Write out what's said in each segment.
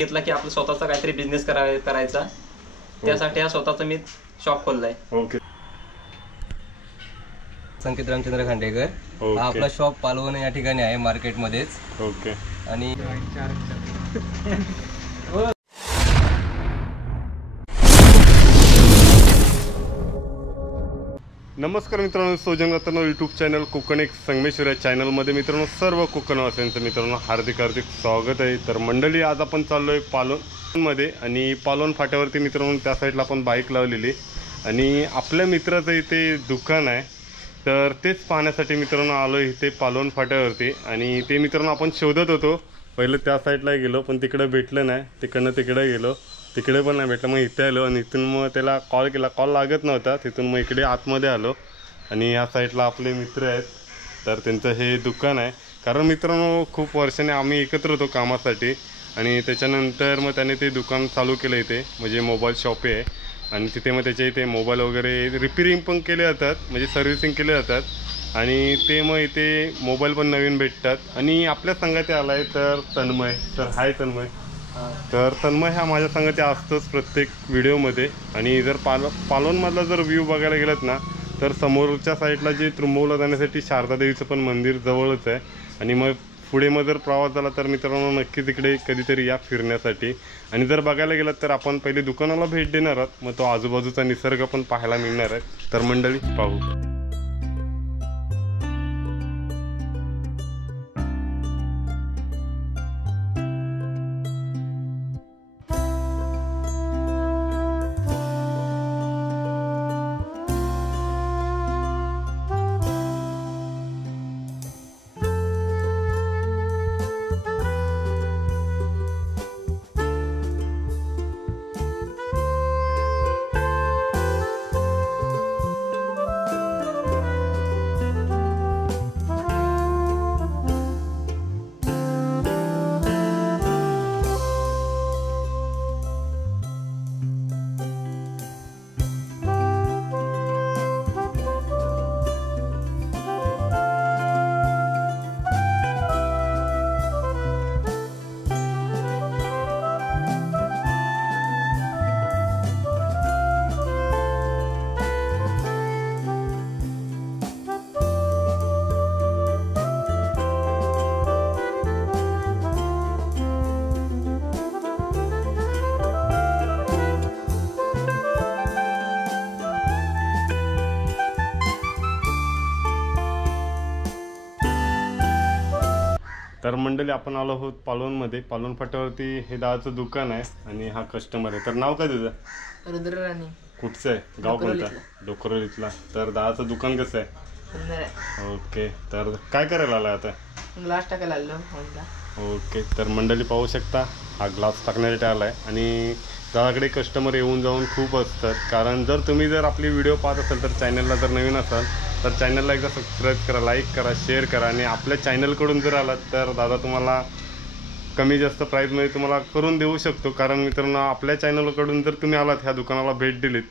घेतला की आपला स्वतःचा काहीतरी बिझनेस करायचा त्यासाठी हा स्वतःचा मी शॉप खोललाय. ओके. संकेत रामचंद्र खांडेकर. हा आपला शॉप पालवण या ठिकाणी आहे मार्केटमध्येच. ओके. आणि नमस्कार मित्रांनो, सोजंग यूट्यूब चॅनल कोकण एक संगमेश्वर या चॅनलमध्ये मित्रांनो सर्व कोकणवासियांचं मित्रांनो हार्दिक स्वागत आहे. तर मंडळी, आज आपण चाललो आहे पालवणमध्ये आणि पालवण फाट्यावरती मित्रांनो त्या साईडला आपण बाईक लावलेली आणि आपल्या मित्राचं इथे दुकान आहे. तर तेच पाहण्यासाठी मित्रांनो आलो इथे पालवण फाट्यावरती आणि ते मित्रांनो आपण शोधत होतो. पहिलं त्या साईडला गेलो पण तिकडे भेटलं नाही, तिकडनं तिकडे गेलो, तिकडे पण नाही भेटलं, मग इथे आलो आणि इथून मग त्याला कॉल केला, कॉल लागत नव्हता, तिथून मग इकडे आतमध्ये आलो आणि या साईडला आपले मित्र आहेत. तर त्यांचं हे दुकान आहे. कारण मित्रांनो खूप वर्षाने आम्ही एकत्र होतो कामासाठी आणि त्याच्यानंतर मग त्याने ते दुकान चालू केलं इथे, म्हणजे मोबाईल शॉप आहे आणि तिथे मग त्याच्या इथे मोबाईल वगैरे रिपेरिंग पण केले जातात, म्हणजे सर्व्हिसिंग केले जातात आणि ते मग इथे मोबाईल पण नवीन भेटतात. आणि आपल्या संघात आला आहे तर तन्मय. तर हाय तन्मय. तर तन्मय हा माझ्या संगती असतोच प्रत्येक व्हिडिओमध्ये. आणि जर पालवणमधला जर व्ह्यू बघायला गेलात ना तर समोरच्या साईडला जे त्रुंबवला जाण्यासाठी शारदा देवीचं पण मंदिर जवळच आहे आणि मग पुढे मग जर प्रवास झाला तर मित्रांनो नक्कीच इकडे कधीतरी या फिरण्यासाठी. आणि जर बघायला गेलात तर आपण पहिले दुकानाला भेट देणार आहोत, मग तो आजूबाजूचा निसर्ग पण पाहायला मिळणार आहे. तर मंडळी पाहू. तर मंडळी आपण आलो आहोत पालवणमध्ये. पालवण फाट्यावरती हे दादाचं दुकान आहे आणि हा कस्टमर आहे. तर नाव काय तुझं? रुद्र राणी. कुठचं आहे? गाव कोणता? डोकरवलीतला. तर दादाचं दुकान कसं आहे? ओके. तर काय करायला आला आता? ग्लास टाकायला आलो. ओके. तर मंडळी पाहू शकता हा ग्लास टाकण्यासाठी आला आहे आणि दादाकडे कस्टमर येऊन जाऊन खूप असतात. कारण जर आपली व्हिडिओ पाहत असाल तर चॅनलला जर नवीन असाल तर चॅनलला एकदा सबस्क्राईब करा, लाईक करा, शेअर करा आणि आपल्या चॅनलकडून जर आलात तर दादा तुम्हाला कमी जास्त प्राईजमध्ये तुम्हाला करून देऊ शकतो. कारण मित्रांनो आपल्या चॅनलकडून जर तुम्ही आलात ह्या दुकानाला भेट दिलीत,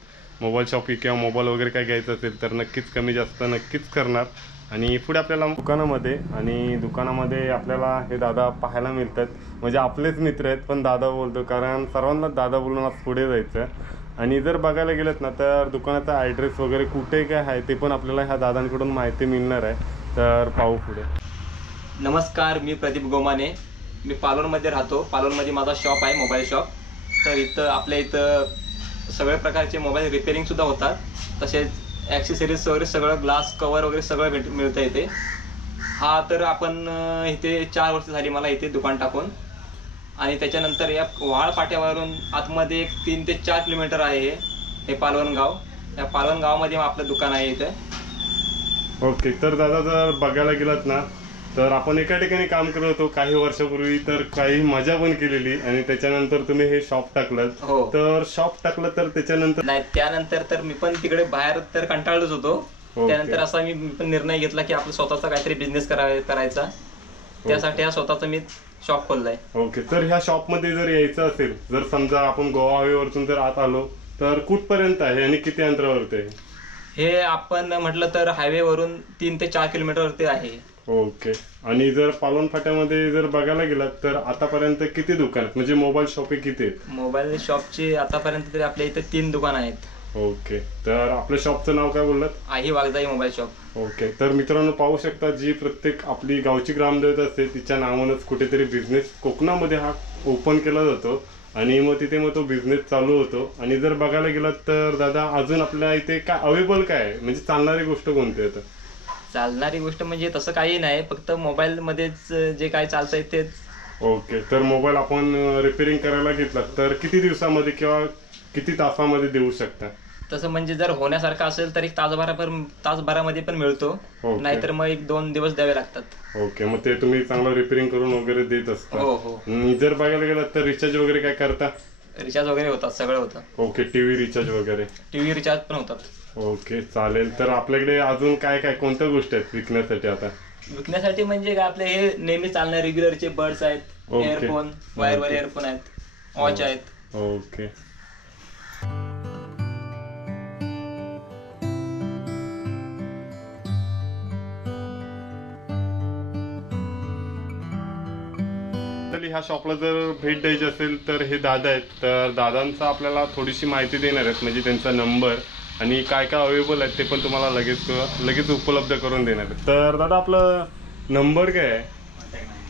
मोबाईल शॉपिंग किंवा मोबाईल वगैरे काय घ्यायचं असेल तर नक्कीच कमी जास्त नक्कीच करणार. आणि पुढे आपल्याला दुकानामध्ये आपल्याला हे दादा पाहायला मिळतात, म्हणजे आपलेच मित्र आहेत पण दादा बोलतो कारण सर्वांना दादा बोलून आज पुढे जायचं. आणि जर बघायला गेलं ना तर दुकानाचा ॲड्रेस वगैरे कुठे काय आहे ते पण आपल्याला ह्या दादांकडून माहिती मिळणार आहे. तर पाहू पुढे. नमस्कार, मी प्रदीप गोमाने. मी पालवणमध्ये राहतो. पालवणमध्ये माझा शॉप आहे, मोबाईल शॉप. तर इथं आपल्या इथं सगळ्या प्रकारचे मोबाईल रिपेरिंग सुद्धा होतात, तसेच ॲक्सेसरीज वगैरे सगळं, ग्लास कवर वगैरे सगळं मिळतं इथे. हा तर आपण इथे 4 वर्ष झाली मला इथे दुकान टाकून. आणि त्याच्यानंतर या वाळ पाट्यावरून आतमध्ये एक 3 ते 4 किलोमीटर आहे हे पालवण गाव. या पालवण गावामध्ये आपलं दुकान आहे इथं. ओके. तर दादा जर बघायला गेलात ना तर आपण एका ठिकाणी काम करत होतो काही वर्षापूर्वी, तर काही मजा पण केलेली आणि त्याच्यानंतर तुम्ही हे शॉप टाकलं. हो. तर शॉप टाकलं तर त्याच्यानंतर नाही, त्यानंतर तर मी पण तिकडे बाहेर तर कंटाळलोच होतो. त्यानंतर असा मी पण निर्णय घेतला की आपला स्वतःचा काहीतरी बिझनेस करायचा, त्यासाठी हा स्वतःचा मी शॉप खोललाय. ओके. तर ह्या शॉपमध्ये जर यायचं असेल, जर समजा आपण गोवा हायवेवरतून जर आत आलो तर कुठपर्यंत आहे आणि किती अंतरावरती आहे? हे आपण म्हटलं तर हायवे वरून 3 ते 4 किलोमीटरवरती आहे. ओके. आणि जर पालोन फाट्यामध्ये जर बघायला गेलात तर आतापर्यंत किती दुकान आहेत, म्हणजे मोबाईल शॉपे किती आहेत? मोबाईल शॉपचे आतापर्यंत तरी आपल्या इथे 3 दुकान आहेत. ओके. तर आपल्या शॉपचं नाव काय बोललात? आई वाघजाई मोबाईल शॉप. ओके. तर मित्रांनो पाहू शकता, जी प्रत्येक आपली गावची ग्रामदेवता असते तिच्या नावानंच कुठेतरी बिझनेस कोकणामध्ये हा ओपन केला जातो आणि मग तिथे मग तो बिझनेस चालू होतो. आणि जर बघायला गेलात तर दादा अजून आपल्या इथे काय अवेलेबल काय आहे, म्हणजे चालणारी गोष्ट कोणती आहे? चालणारी गोष्ट म्हणजे तसं काही नाही, फक्त मोबाईल मध्येच जे काय चालतंय तेच. ओके. तर मोबाईल आपण रिपेअरिंग करायला घेतला तर किती दिवसामध्ये किंवा किती तासामध्ये देऊ शकता? तसं म्हणजे जर होण्यासारखं असेल तर एक तासभरामध्ये पण मिळतो. ओके. नाहीतर मग 1-2 दिवस द्यावे लागतात. ओके. मग ते तुम्ही चांगलं रिपेअरिंग करून वगैरे देत असता? हो हो. जर बघायला गेलात तर रिचार्ज वगैरे काय करता? रिचार्ज वगैरे होतात, सगळं होतं. ओके. टीव्ही रिचार्ज वगैरे? टीव्ही रिचार्ज पण होतात. ओके चालेल. तर आपल्याकडे अजून काय काय कोणत्या गोष्टी आहेत विकण्यासाठी? आता विकण्यासाठी म्हणजे काय, आपले हे नेहमी चालणारे रेग्युलरचे बर्ड्स आहेत, ओके. एअरफोन, वायरवर एअरफोन आहेत, वॉच आहेत. ओके. ह्या शॉपला जर भेट द्यायची असेल तर हे दादा आहेत, तर दादांचा आपल्याला थोडीशी माहिती देणार आहेत, म्हणजे त्यांचा नंबर आणि काय काय अवेलेबल आहेत ते पण तुम्हाला लगेच उपलब्ध करून देणार आहेत. तर दादा आपलं नंबर काय आहे,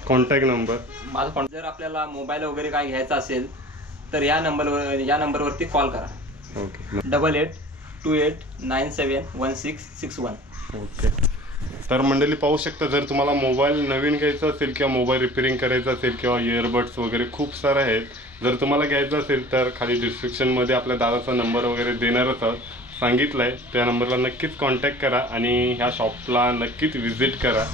कॉन्टॅक्ट नंबर? माझा कॉन्टॅक्ट, जर आपल्याला मोबाईल वगैरे काय घ्यायचा असेल तर या नंबरवरती कॉल करा. ओके. 8828971661. ओके. तर मंडळी पाहू शकता, जर तुम्हाला मोबाईल नवीन घ्यायचा असेल किंवा मोबाईल रिपेअरिंग करायचा असेल किंवा इयरबड्स वगैरे खूप सारे आहेत, जर तुम्हाला घ्यायचं असेल तर खाली डिस्क्रिप्शनमध्ये आपल्या दादाचा नंबर वगैरे देणारच आहोत, सांगितलं आहे. त्या नंबरला नक्कीच कॉन्टॅक्ट करा आणि ह्या शॉपला नक्कीच व्हिजिट करा.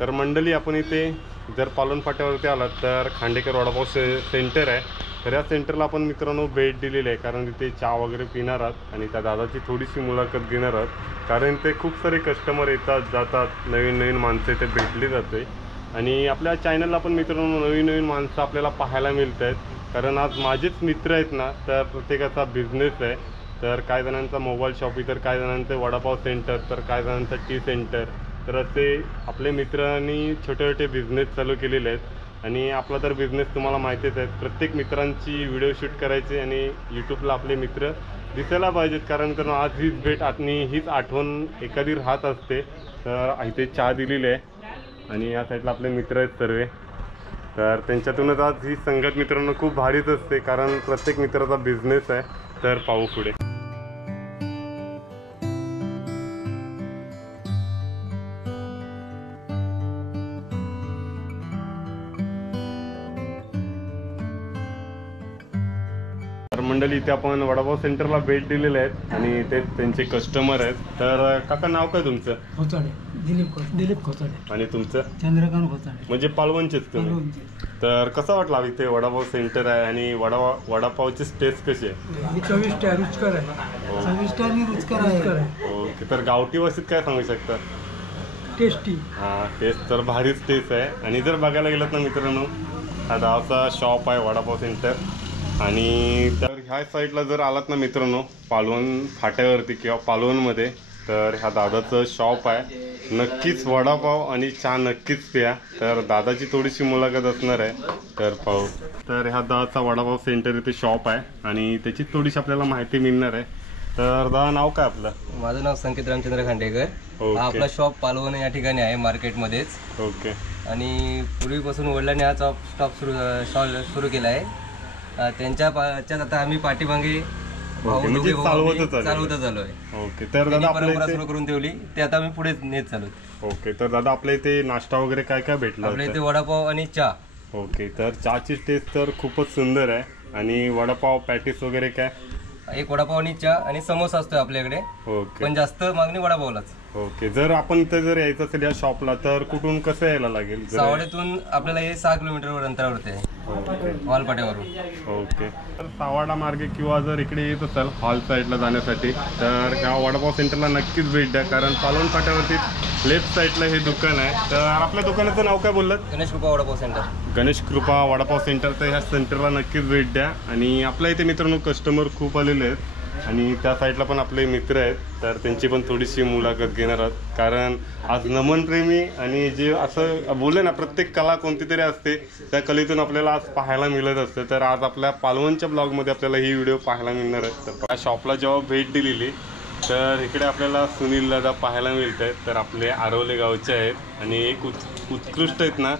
तर मंडळी आपण इथे जर पालोन फाट्यावरती आलात तर खांडेकर वडापाव सेंटर आहे. तर या सेंटरला आपण मित्रांनो भेट दिलेली आहे, कारण तिथे चहा वगैरे पिणार आहात आणि त्या दादाची थोडीशी मुलाखत घेणार आहात, कारण ते खूप सारे कस्टमर येतात जातात, नवीन माणसं इथे भेटली जाते. आणि आपल्या चॅनलला पण मित्रांनो नवीन माणसं आपल्याला पाहायला मिळत आहेत, कारण आज माझेच मित्र आहेत ना, तर प्रत्येकाचा बिझनेस आहे. तर काही जणांचा मोबाईल शॉप, तर काही जणांचं वडापाव सेंटर, तर काही जणांचं टी सेंटर. तर असे आपले मित्रांनी छोटे छोटे बिझनेस चालू केलेले आहेत. आणि आपला तर बिझनेस तुम्हाला माहितीच आहे, प्रत्येक मित्रांची व्हिडिओ शूट करायची आणि यूट्यूबला आपले मित्र दिसायला पाहिजेत, कारण आज हीच भेट आणि हीच आठवण एखादी राहत असते. तर इथे चहा दिलेली आहे आणि या साईडला आपले मित्र आहेत सर्व, तर त्यांच्यातूनच आज ही संगत मित्रांनो खूप भारीच असते, कारण प्रत्येक मित्राचा बिझनेस आहे. तर पाहू पुढे. तर मंडळी इथे आपण वडापाव सेंटरला भेट दिलेले आहेत आणि ते त्यांचे कस्टमर आहेत. तर काका नाव काय तुमचं? खोचाडे, दिलीप खोचाडे. आणि तुमचं? चंद्रकांत खोचाडे. म्हणजे पालवणचेच तुम्ही? तर कसा वाटला इथे वडापाव सेंटर आहे आणि वडापावची टेस्ट कशी आहे? चविष्ट आहे, रुचकर आहे. चविष्ट आणि रुचकर आहे. ओके. तर गावठी भाषेत काय सांगू शकता? टेस्टी. हां, टेस्ट तर भारीच टेस्ट आहे. आणि जर बघायला गेलात ना मित्रांनो, हा गावचा शॉप आहे वडापाव सेंटर. आणि तर ह्या साईडला जर आलात ना मित्रांनो, पालवण फाट्यावरती किंवा पालवणमध्ये, तर ह्या दादाचं शॉप आहे. नक्कीच वडापाव आणि चहा नक्कीच प्या. तर दादाची थोडीशी मुलाखत असणार आहे, तर पाहू. तर ह्या दादाचा वडापाव सेंटर इथे शॉप आहे आणि त्याची थोडीशी आपल्याला माहिती मिळणार आहे. तर दादा नाव काय आपलं? माझं नाव संकेत रामचंद्र खांडेकर. ओके. हा आपला शॉप पालवण या ठिकाणी आहे, मार्केटमध्येच. ओके. आणि पूर्वीपासून वडिलांनी हा स्टॉप सुरू केला आहे. त्यांच्यात आता आम्ही पाठीमागे म्हणजे चालवतच आलो आहे. ओके. तर दादा परंपरा सुरू करून ठेवली, ते आता आम्ही पुढे नेत चालू. ओके. तर दादा आपल्या इथे नाश्ता वगैरे काय काय भेटला? आपल्या इथे वडापाव आणि चहा. ओके. तर चहाची टेस्ट तर खूपच सुंदर आहे. आणि वडापाव पॅटीस वगैरे काय? एक वडापाव आणि चहा आणि समोसा असतो आपल्याकडे, ओके पण जास्त मागणी वडापावलाच. ओके. जर आपण इथं जर यायचं असेल या शॉपला तर कुठून कसं यायला लागेल? सावडेतून आपल्याला हे 6 किलोमीटर अंतरावरती आहे, ओके वालपाट्यावरून. ओके. तर सावाडा मार्गे किंवा जर इकडे येत असाल हॉल साईडला जाण्यासाठी तर ह्या वडापाव सेंटरला नक्कीच भेट द्या, कारण पालोन फाट्यावरती लेफ्ट साईडला हे दुकान आहे. तर आपल्या दुकानाचं नाव काय बोललात? गणेश कृपा वडापाव सेंटर. गणेश कृपा वडापाव सेंटर. तर ह्या सेंटरला नक्कीच भेट द्या. आणि आपल्या इथे मित्रांनो कस्टमर खूप आलेले आहेत आणि त्या साईडला पण आपले मित्र आहेत, तर त्यांची पण थोडीशी मुलाखत घेणार आहोत. कारण आज नमनप्रेमी आणि जे असं बोलले ना, प्रत्येक कला कोणती तरी असते, त्या कलेतून आपल्याला आज पाहायला मिळत असते. तर आज आपल्या पालवणच्या ब्लॉगमध्ये आपल्याला ही व्हिडिओ पाहायला मिळणार आहे. तर त्या शॉपला जेव्हा भेट दिलेली तर इकडे आपल्याला सुनील दादा पाहायला मिळत आहेत. तर आपले आरवले गावचे आहेत आणि एक उत्कृष्ट आहेत ना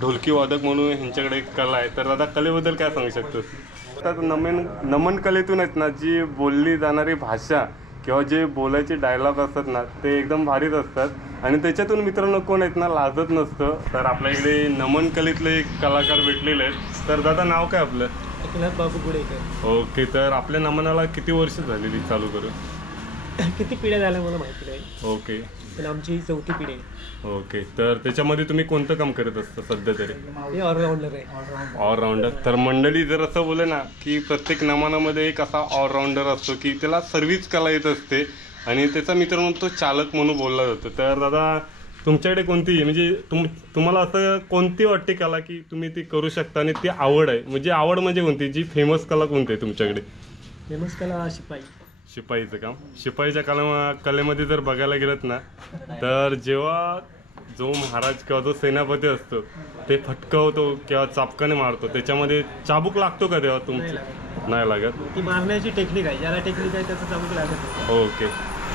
ढोलकी वादक म्हणून ह्यांच्याकडे एक कला आहे. तर दादा कलेबद्दल काय सांगू शकतोस? तर नमन कलेतून आहेत ना जी बोलली जाणारी भाषा किंवा जे बोलायचे डायलॉग असतात ना ते एकदम भारीच असतात आणि त्याच्यातून मित्रांनो कोण आहेत ना लाजत नसतं. तर आपल्या इकडे नमन कलेतले एक कलाकार भेटलेले आहेत. तर दादा नाव काय आपलं? एकनाथ बाबू गुडेकर. ओके. तर आपल्या नमनाला किती वर्ष झालेली चालू करून? किती पिढ्या झाल्या मला माहिती नाही, ओके. पण आमची 4थी पिढी आहे. ओके. तर त्याच्यामध्ये तुम्ही कोणतं काम करत असता सध्या तरी? हे ऑलराऊंडर आहे. ऑलराऊंडर. तर मंडळी जर असं बोले ना की प्रत्येक नमनामध्ये एक असा ऑलराऊंडर असतो की त्याला सर्वच कला येत असते आणि त्याचा मित्रांनो तो चालक म्हणून बोलला जातो. तर दादा तुमच्याकडे कोणती म्हणजे तुम्हाला असं कोणती वाटते कला की तुम्ही ती करू शकता आणि ती आवड आहे? म्हणजे आवड म्हणजे कोणती, जी फेमस कला कोणती आहे तुमच्याकडे? फेमस कला शिपाई. शिपाईचं काम. शिपाईच्या कलेमध्ये जर बघायला गेलं ना तर जेव्हा जो महाराज किंवा जो सेनापती असतो ते फटकावतो किंवा चापकाने मारतो, त्याच्यामध्ये चाबूक लागतो का तेव्हा तुमचं? नाही लागत. ती मारण्याची टेक्निक आहे, ज्याला टेक्निक आहे त्याचं चाबूक लागत नाही. ओके.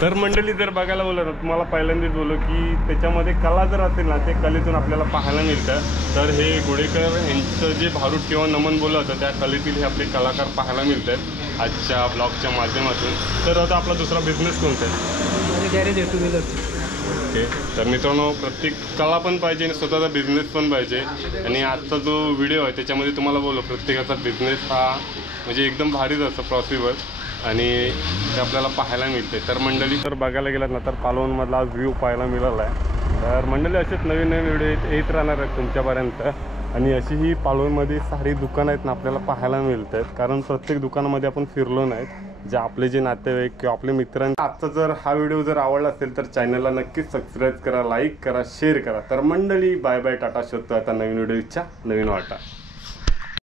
तर मंडळी जर बघायला बोललं ना, तुम्हाला पहिल्यांदाच बोललो की त्याच्यामध्ये कला जर असेल ना ते कलेतून आपल्याला पाहायला मिळतं. तर हे गुडेकर यांचं जे भारूड किंवा नमन बोललं होतं त्या कलेतील हे आपले कलाकार पाहायला मिळतात आजच्या ब्लॉगच्या माध्यमातून. तर आता आपला दुसरा बिझनेस कोणता आहे? माझे गॅरेज आहे 2 व्हीलरची. ओके. तर मित्रांनो प्रत्येक कला पण पाहिजे आणि स्वतःचा बिझनेस पण पाहिजे आणि आजचा जो व्हिडिओ आहे त्याच्यामध्ये तुम्हाला बोललो प्रत्येकाचा बिझनेस हा म्हणजे एकदम भारीच असतो पॉसिबल आणि ते आपल्याला पाहायला मिळते. तर मंडळी जर बघायला गेलात ना तर पालवणमधला व्ह्यू पाहायला मिळाला आहे. तर मंडळी असेच नवीन नवीन व्हिडिओ येत राहणार आहेत तुमच्यापर्यंत आणि अशी ही पालवणमध्ये सारी दुकानं आहेत ना आपल्याला पाहायला मिळत आहेत, कारण प्रत्येक दुकानामध्ये आपण फिरलो नाहीत. जे आपले जे नातेवाईक किंवा आपले मित्रांचे आजचा जर हा व्हिडिओ जर आवडला असेल तर चॅनलला नक्कीच सबस्क्राईब करा, लाईक करा, शेअर करा. तर मंडळी बाय बाय, टाटा. शोधतो आता नवीन व्हिडिओच्या नवीन वाटा.